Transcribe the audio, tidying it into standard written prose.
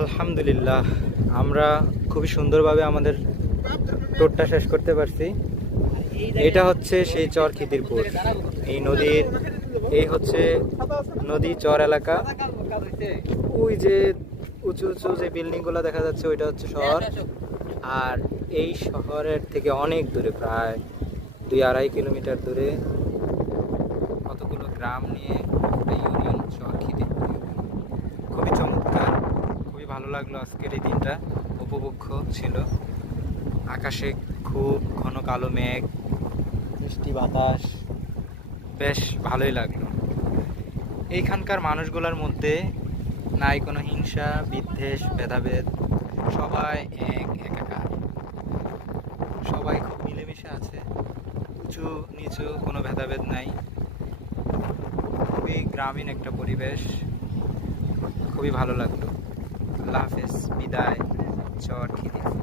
আলহামদুলিল্লাহ, আমরা খুবই সুন্দরভাবে আমাদের ট্যুরটা শেষ করতে পারছি। এটা হচ্ছে সেই চর খিদিরপুর। এই নদীর এই হচ্ছে নদী চর এলাকা। ওই যে উঁচু উঁচু যে বিল্ডিংগুলো দেখা যাচ্ছে ওইটা হচ্ছে শহর। আর এই শহরের থেকে অনেক দূরে, প্রায় 2-2.5 কিলোমিটার দূরে কতগুলো গ্রাম নিয়ে একটা ইউনিয়ন, চর খিদিরপুর ইউনিয়ন। খুবই চমৎকার, খুবই ভালো লাগলো। আজকের এই দিনটা উপভোগ্য ছিল। আকাশে খুব ঘন কালো মেঘ, বৃষ্টি বাতাস, বেশ ভালোই লাগলো। এইখানকার মানুষগুলোর মধ্যে নাই কোনো হিংসা বিদ্বেষ ভেদাভেদ, সবাই একাকার, সবাই খুব মিলেমিশে আছে। উঁচু নিচু কোনো ভেদাভেদ নাই। খুবই গ্রামীণ একটা পরিবেশ, খুবই ভালো লাগলো। আল্লাহ হাফেজ, বিদায়, চর খিদিরপুর।